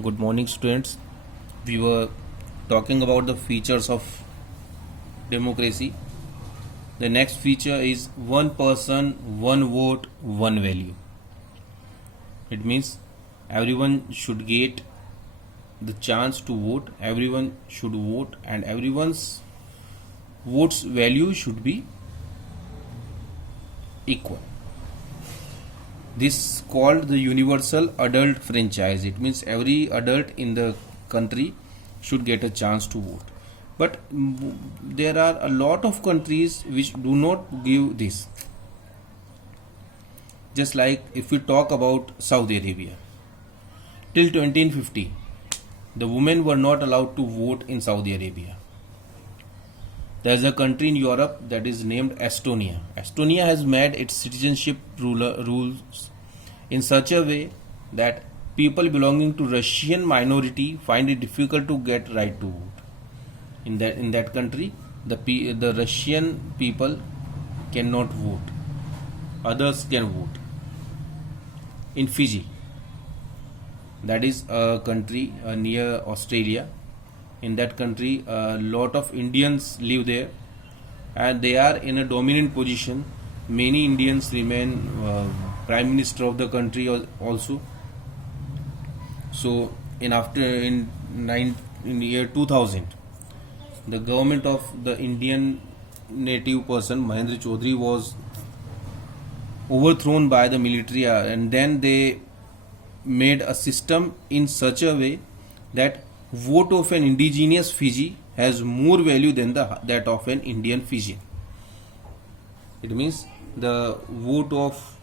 Good morning, students. We were talking about the features of democracy. The next feature is one person, one vote, one value. It means everyone should get the chance to vote, everyone should vote, and everyone's vote's value should be equal. This is called the universal adult franchise. It means every adult in the country should get a chance to vote. But there are a lot of countries which do not give this. Just like if we talk about Saudi Arabia, till 1950, the women were not allowed to vote in Saudi Arabia. There is a country in Europe that is named Estonia. Estonia has made its citizenship rules in such a way that people belonging to Russian minority find it difficult to get right to vote. In that country, the Russian people cannot vote. Others can vote. In Fiji, that is a country near Australia. In that country, a lot of Indians live there, and they are in a dominant position. Many Indians remain prime minister of the country also. So in year 2000, the government of the Indian native person Mahendra Chaudhary was overthrown by the military, and then they made a system in such a way that vote of an indigenous Fiji has more value than that of an Indian Fijian. It means the vote of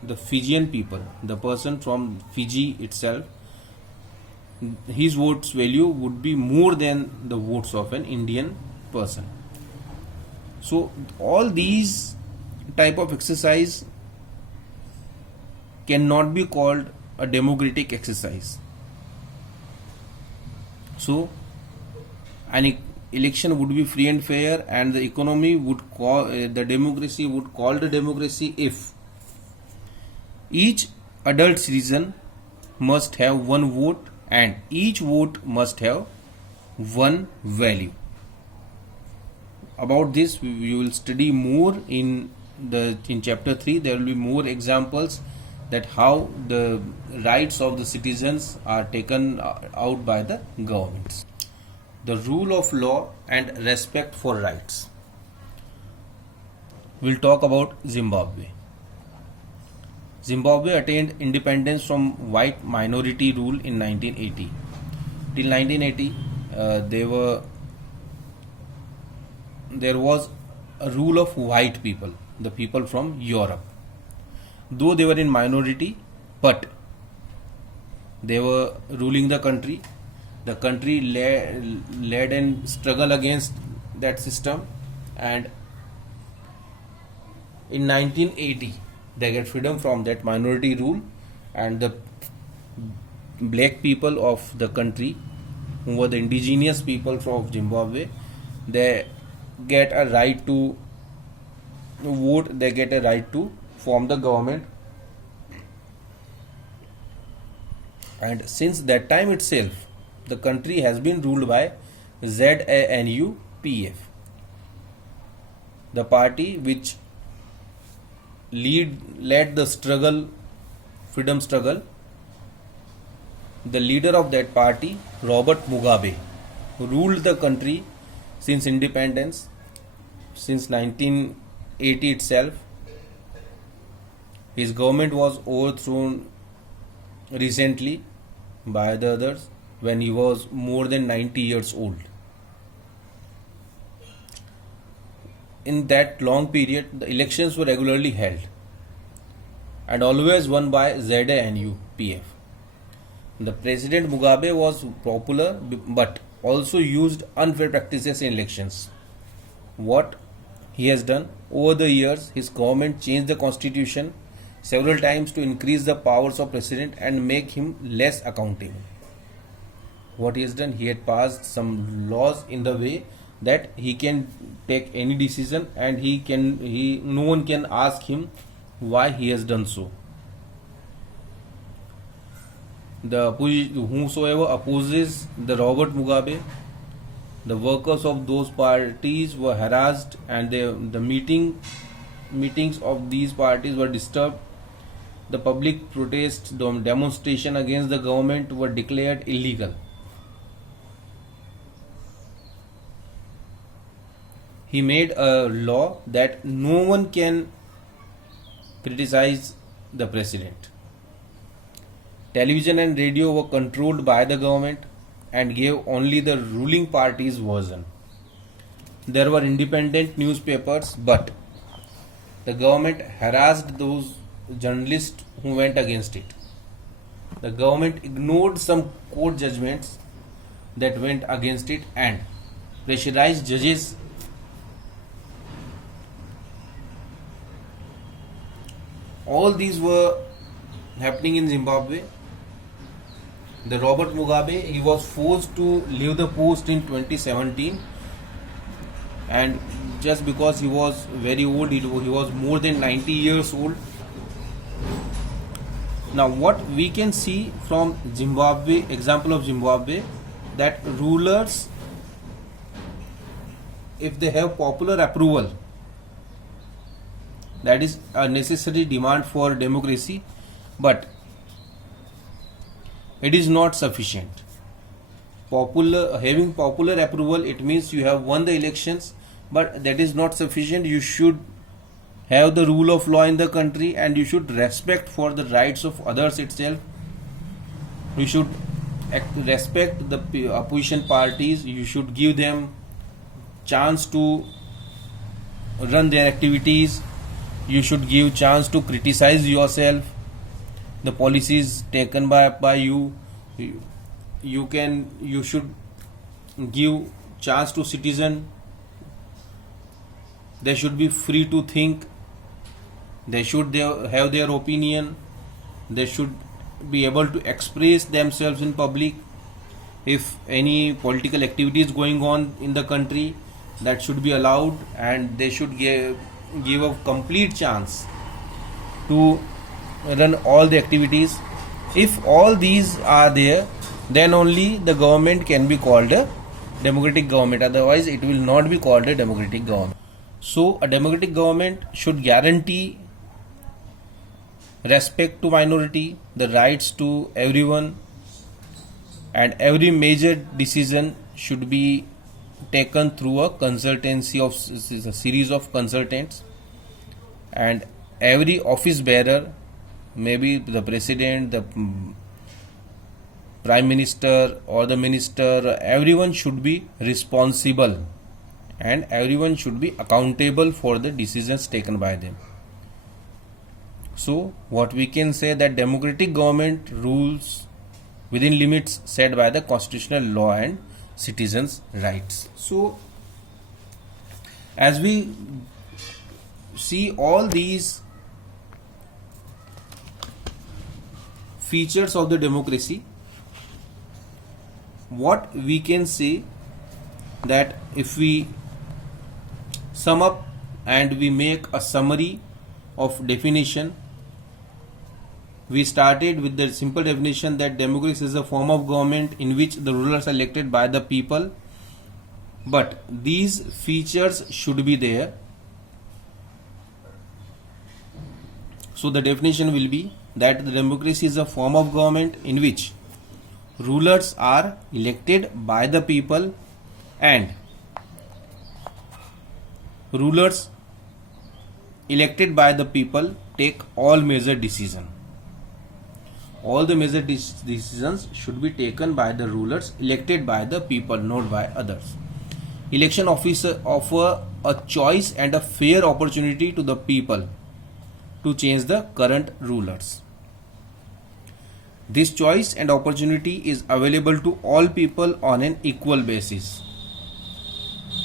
the Fijian people, the person from Fiji itself, his vote's value would be more than the votes of an Indian person. So all these type of exercise cannot be called a democratic exercise. So an election would be free and fair, and the economy would call the democracy would call the democracy if each adult citizen must have one vote and each vote must have one value. About this we will study more in chapter 3. There will be more examples that how the rights of the citizens are taken out by the governments. The rule of law and respect for rights. We'll talk about Zimbabwe. Zimbabwe attained independence from white minority rule in 1980. Till 1980, there was a rule of white people, the people from Europe. Though they were in minority, but they were ruling the country. The country led and struggled against that system, and in 1980 they get freedom from that minority rule, and the black people of the country, who were the indigenous people from Zimbabwe, they get a right to vote, they get a right to form the government. And since that time itself, the country has been ruled by ZANU-PF, the party which led the freedom struggle. The leader of that party, Robert Mugabe, ruled the country since independence, since 1980 itself. His government was overthrown recently by the others when he was more than 90 years old. In that long period, the elections were regularly held and always won by ZANU-PF. The President Mugabe was popular but also used unfair practices in elections. What he has done over the years, his government changed the constitution several times to increase the powers of president and make him less accountable. What he has done, he had passed some laws in the way that he can take any decision, and no one can ask him why he has done so. whosoever opposes the Robert Mugabe, the workers of those parties were harassed, and the meetings of these parties were disturbed. The public protests, demonstration against the government were declared illegal. He made a law that no one can criticize the president. Television and radio were controlled by the government and gave only the ruling party's version. There were independent newspapers, but the government harassed those journalists who went against it. The government ignored some court judgments that went against it and pressurized judges. All these were happening in Zimbabwe. The Robert Mugabe, he was forced to leave the post in 2017, and just because he was very old, he was more than 90 years old. Now what we can see from Zimbabwe, example of Zimbabwe, that rulers, if they have popular approval, that is a necessary demand for democracy, but it is not sufficient. Having popular approval, it means you have won the elections, but that is not sufficient. You should have the rule of law in the country, and you should respect for the rights of others itself. You should respect the opposition parties. You should give them chance to run their activities. You should give chance to criticize yourself, the policies taken by you. You should give chance to citizen. They should be free to think. They should have their opinion. They should be able to express themselves in public. If any political activity is going on in the country, that should be allowed, and they should give a complete chance to run all the activities. If all these are there, then only the government can be called a democratic government. Otherwise, it will not be called a democratic government. So, a democratic government should guarantee respect to minority, the rights to everyone, and every major decision should be taken through a consultancy of a series of consultants, and every office bearer, maybe the president, the prime minister or the minister, everyone should be responsible and everyone should be accountable for the decisions taken by them. So what we can say, that democratic government rules within limits set by the constitutional law and citizens' rights. So as we see all these features of the democracy, what we can say, that if we sum up and we make a summary of definition, we started with the simple definition that democracy is a form of government in which the rulers are elected by the people, but these features should be there. So the definition will be that the democracy is a form of government in which rulers are elected by the people, and rulers elected by the people take all major decisions. All the major decisions should be taken by the rulers elected by the people, not by others. Election officer offer a choice and a fair opportunity to the people to change the current rulers. This choice and opportunity is available to all people on an equal basis.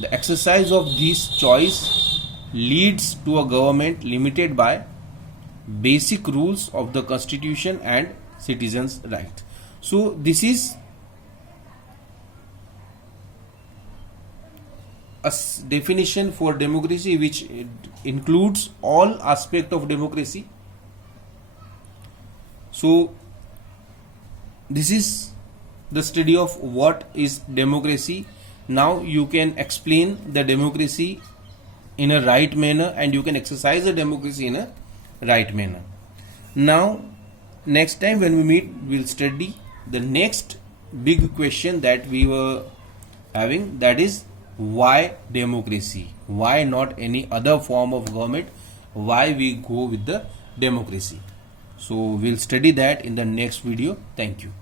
The exercise of this choice leads to a government limited by basic rules of the constitution and citizens' rights. So this is a definition for democracy which includes all aspects of democracy. So this is the study of what is democracy. Now you can explain the democracy in a right manner, and you can exercise the democracy in a right manner. Now next time when we meet, we'll study the next big question that we were having, that is why democracy, why not any other form of government, why we go with the democracy. So we'll study that in the next video. Thank you.